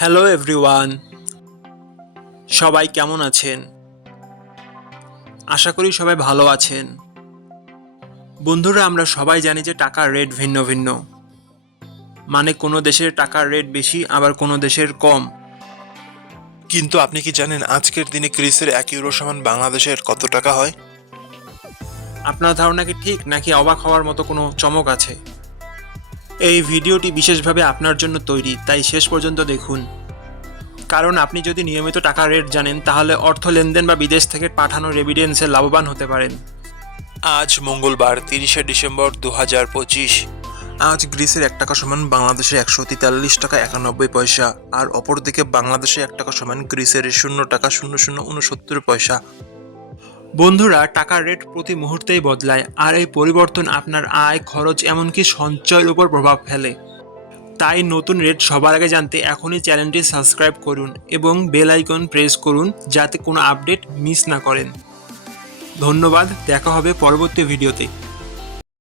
Hello everyone, সবাই কেমন আছেন? আশা করি সবাই ভালো আছেন। বন্ধুরা, আমরা সবাই জানি যে টাকার রেট ভিন্ন ভিন্ন। মানে কোনো দেশের টাকার রেট বেশি, আবার কোনো দেশের কম। কিন্তু আপনি কি জানেন আজকের দিনে গ্রিসের 1 ইউরো সমান বাংলাদেশের কত টাকা হয়? আপনার ধারণা কি ঠিক, নাকি অবাক হওয়ার মতো কোনো চমক আছে? এই ভিডিওটি বিশেষভাবে আপনার জন্য তৈরি, তাই শেষ পর্যন্ত দেখুন। কারণ আপনি যদি নিয়মিত টাকার রেট জানেন, তাহলে অর্থ লেনদেন বা বিদেশ থেকে পাঠানো রেমিটেন্সে লাভবান হতে পারেন। আজ মঙ্গলবার 30শে ডিসেম্বর 2025। আজ গ্রিসের 1 টাকা সমান বাংলাদেশে 143 টাকা 91 পয়সা, আর অপরদিকে বাংলাদেশে 1 টাকা সমান গ্রিসের 0 টাকা 00 69 পয়সা। বন্ধুরা, টাকার রেট প্রতি মুহূর্তেই বদলায়, আর এই পরিবর্তন আপনার আয়, খরচ, এমনকি সঞ্চয়ের উপর প্রভাব ফেলে। তাই নতুন রেট সবার আগে জানতে এখনই চ্যানেলটি সাবস্ক্রাইব করুন এবং বেল আইকন প্রেস করুন, যাতে কোনো আপডেট মিস না করেন। ধন্যবাদ, দেখা হবে পরবর্তী ভিডিওতে।